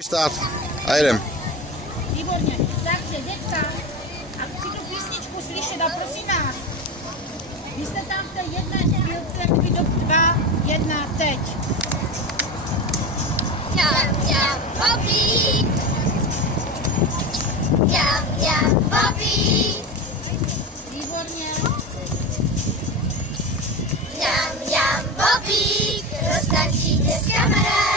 Stát a jedem. Výborně. Takže děcka, a chci tu písničku slyšet a prosím vás, vy jste tam v té jedné chvílce, jakoby do 2, 1, teď. Jam, jam, Bobby. Jam, jam, Bobby. Výborně. Jam, jam, Bobby. Roztačíte s kamarádem.